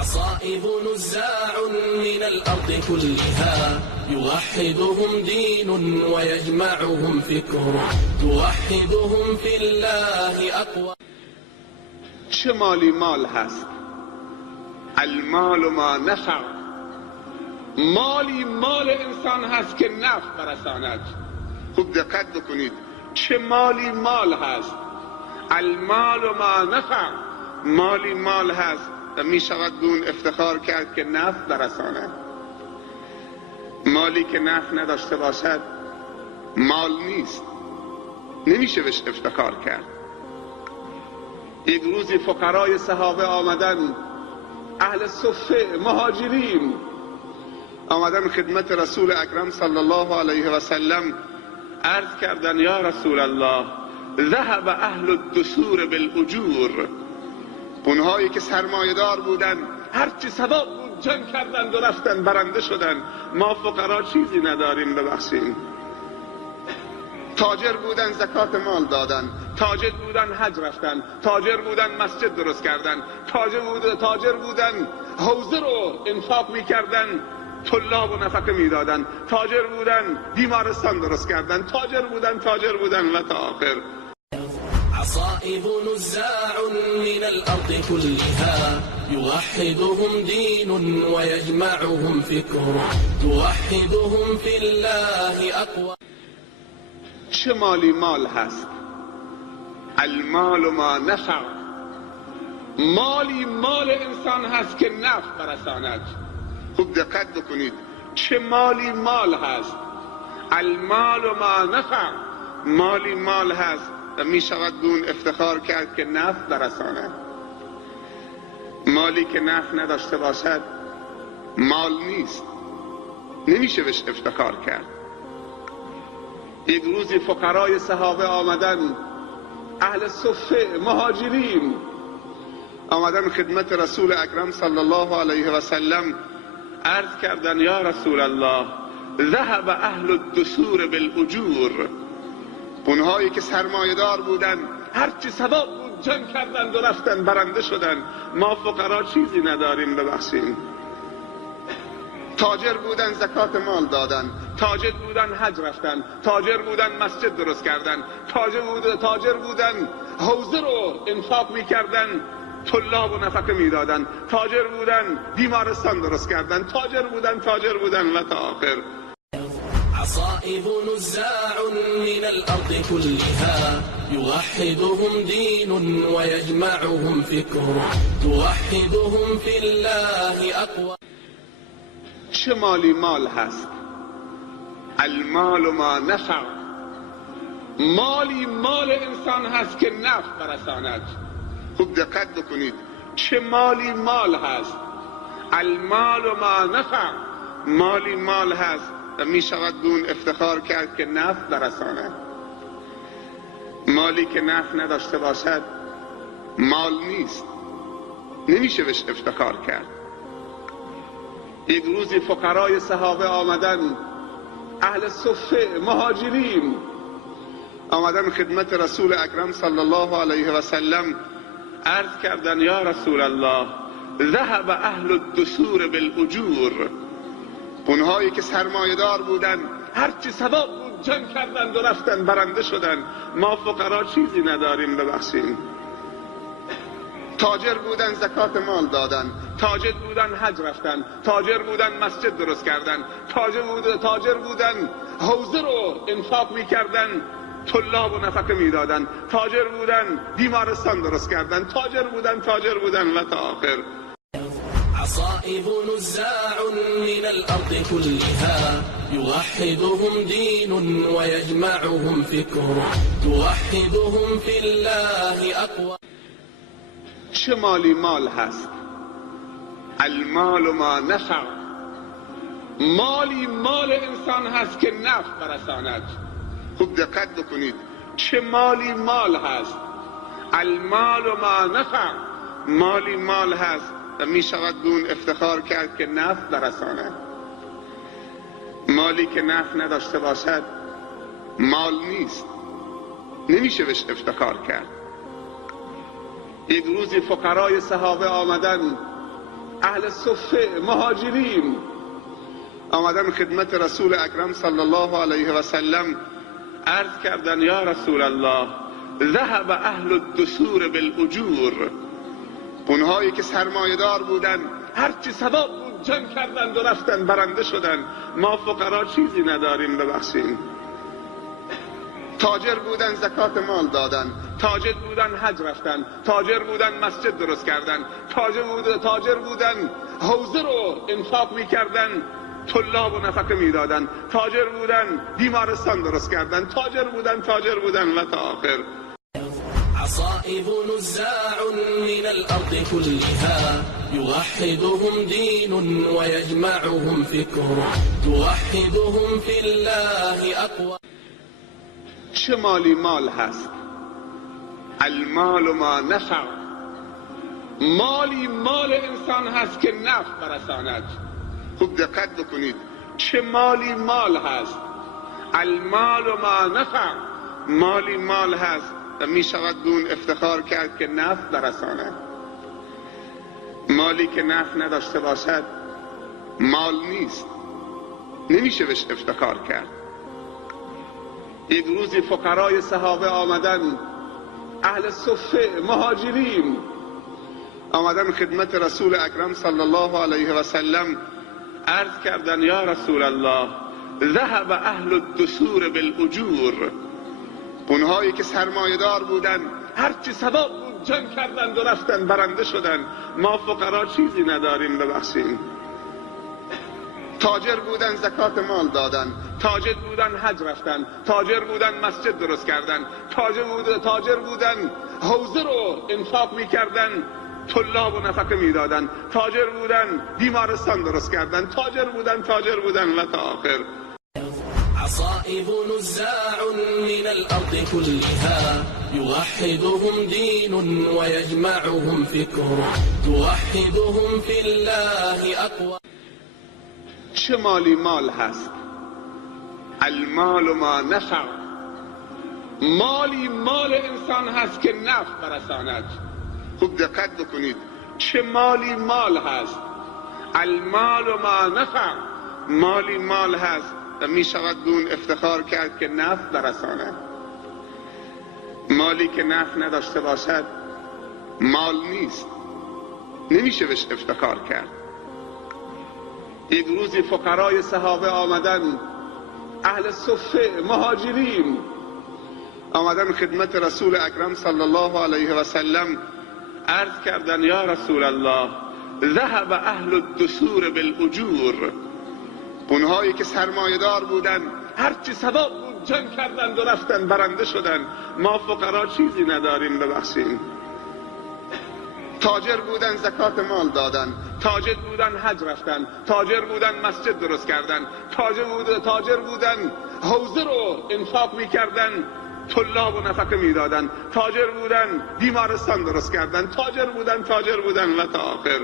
عصائب نزاع من الأرض كلها يوحدهم دين ويجمعهم فكر توحدهم في الله أقوى. چه مالی مال هست؟ المال ما نفع. مالی مال انسان هست که نفع برساند. خوب دقت بکنید، چه مالی مال هست؟ المال ما نفع. مالی مال هست و می شود به اون افتخار کرد که نفع برساند. مالی که نفع نداشته باشد مال نیست، نمیشه بهش افتخار کرد. یک روزی فقرای صحابه آمدن، اهل صفه مهاجرین آمدن خدمت رسول اکرم صلی الله علیه و سلم، عرض کردن یا رسول الله ذهب اهل الدثور بالاجور. اونهایی که سرمایه‌دار بودن هرچی ثواب بود جنگ کردند و رفتن برنده شدن، ما فقرا چیزی نداریم ببخشیم. تاجر بودن زکات مال دادن، تاجر بودن حج رفتن، تاجر بودن مسجد درست کردن، تاجر بودن حوزه رو انفاق میکردن، طلاب و نفقه میدادن، تاجر بودن بیمارستان درست کردن، تاجر بودن و تا آخر. عصائب نزاع من الأرض كلها يوحدهم دين ويجمعهم فكر توحدهم في الله أقوى. چه مالی مال هست؟ المال ما نفع. مالی مال انسان هست که نفع برساند. خوب دقت بکنید، چه مالی مال هست؟ المال ما نفع. مالی مال هست و می شود به اون افتخار کرد که نفع برساند. مالی که نفع نداشته باشد مال نیست، نمیشه بهش افتخار کرد. یک روزی فقرای صحابه آمدن، اهل صفه مهاجرین آمدن خدمت رسول اکرم صلی الله علیه و سلم، عرض کردن یا رسول الله ذهب اهل الدثور بالاجور. اونهایی که سرمایه‌دار بودن هرچی ثواب بود جنگ کردند و رفتن برنده شدن، ما فقرا چیزی نداریم ببخشیم. تاجر بودن زکات مال دادن، تاجر بودن حج رفتن، تاجر بودن مسجد درست کردن، تاجر بودن حوزه رو انفاق میکردن، طلاب و نفقه میدادن، تاجر بودن بیمارستان درست کردن، تاجر بودن و تا آخر. عصائب نزاع من الأرض كلها يوحدهم دين ويجمعهم فكر توحدهم في الله أقوى. چه مالی مال هست؟ المال ما نفع. مالی مال انسان هست که نفع برساند. خوب دقت بکنید، چه مالی مال هست؟ المال ما نفع. مالی مال هست و می شود به اون افتخار کرد که نفع برساند. مالی که نفع نداشته باشد مال نیست، نمیشه بهش افتخار کرد. یک روزی فقرای صحابه آمدن، اهل صفه مهاجرین آمدن خدمت رسول اکرم صلی الله علیه و سلم، عرض کردن یا رسول الله ذهب اهل الدثور بالاجور. اونهایی که سرمایه‌دار بودن هرچی ثواب بود جنگ کردند و رفتن برنده شدن، ما فقرا چیزی نداریم ببخشیم. تاجر بودن زکات مال دادن، تاجر بودن حج رفتن، تاجر بودن مسجد درست کردن، تاجر بودن حوزه رو انفاق میکردن، طلاب و نفقه میدادن، تاجر بودن بیمارستان درست کردن، تاجر بودن و تا آخر. عصائب نزاع من الأرض كلها يوحدهم دين ويجمعهم فكر توحدهم في الله أقوى. چه مالی مال هست؟ المال ما نفع. مالی مال انسان هست که نفع برساند. خوب دقت بکنید، چه مالی مال هست؟ المال ما نفع. مالی مال هست و می شود به اون افتخار کرد که نفع برساند. مالی که نفع نداشته باشد مال نیست، نمیشه بهش افتخار کرد. یک روزی فقرای صحابه آمدن، اهل صفه، مهاجرین آمدن خدمت رسول اکرم صلی الله علیه و سلم، عرض کردن یا رسول الله ذهب اهل الدثور بالاجور، اونهایی که سرمایه‌دار بودن هرچی ثواب بود جمع کردند و رفتن برنده شدن، ما فقرا چیزی نداریم ببخشیم. تاجر بودن زکات مال دادن، تاجر بودن حج رفتن، تاجر بودن مسجد درست کردن، تاجر بودن حوزه رو انفاق میکردن، طلاب و نفقه میدادن، تاجر بودن بیمارستان درست کردن، تاجر بودن و تا آخر. عصائب نزاع من الأرض كلها يوحدهم دين ويجمعهم فكر توحدهم في الله أقوى. چه مالی مال هست؟ المال ما نفع. مالی مال انسان هست که نفع برساند. خوب دقت بکنید، چه مالی مال هست؟ المال ما نفع. مالی مال هست و می شود به اون افتخار کرد که نفع برساند. مالی که نفع نداشته باشد مال نیست، نمیشه بهش افتخار کرد. یک روزی فقرای صحابه آمدن، اهل صفه، مهاجرین آمدن خدمت رسول اکرم صلی الله علیه و سلم، عرض کردن یا رسول الله ذهب اهل الدثور بالاجور، اونهایی که سرمایه‌دار بودن هرچی ثواب بود جمع کردند و رفتن برنده شدن، ما فقرا چیزی نداریم ببخشیم. تاجر بودن زکات مال دادن، تاجر بودن حج رفتن، تاجر بودن مسجد درست کردن، تاجر بودن حوزه رو انفاق میکردن، طلاب و نفقه میدادن، تاجر بودن بیمارستان درست کردن، تاجر بودن و تا آخر. عصائب نزاع من الأرض كلها يوحدهم دين ويجمعهم فكر توحدهم في الله أقوى. چه مالی مال هست؟ المال ما نفع. مالی مال انسان هست که نفع برساند. خوب دقت بکنید، چه مالی مال هست؟ المال ما نفع. مالی مال هست و می شود به اون افتخار کرد که نفع برساند. مالی که نفع نداشته باشد مال نیست، نمیشه بهش افتخار کرد. یک روزی فقرای صحابه آمدن، اهل صفه، مهاجرین آمدن خدمت رسول اکرم صلی الله علیه و سلم، عرض کردن یا رسول الله ذهب اهل الدثور بالاجور، اونهایی که سرمایه‌دار بودن هرچی ثواب بود جمع کردند و رفتن برنده شدن، ما فقرا چیزی نداریم ببخشیم. تاجر بودن زکات مال دادن، تاجر بودن حج رفتن، تاجر بودن مسجد درست کردن، تاجر بودن حوزه رو انفاق میکردن، طلاب و نفقه میدادن، تاجر بودن بیمارستان درست کردن، تاجر بودن و تا آخر.